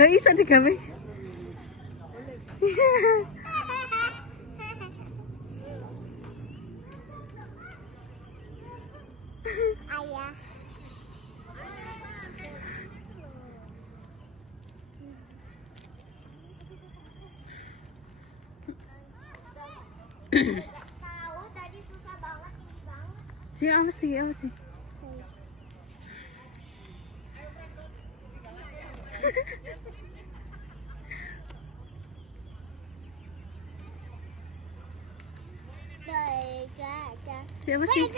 Lah iso digawe. Ayah. Tahu tadi susah banget, tinggi banget. Apa sih? Baik aja. Siapa sih?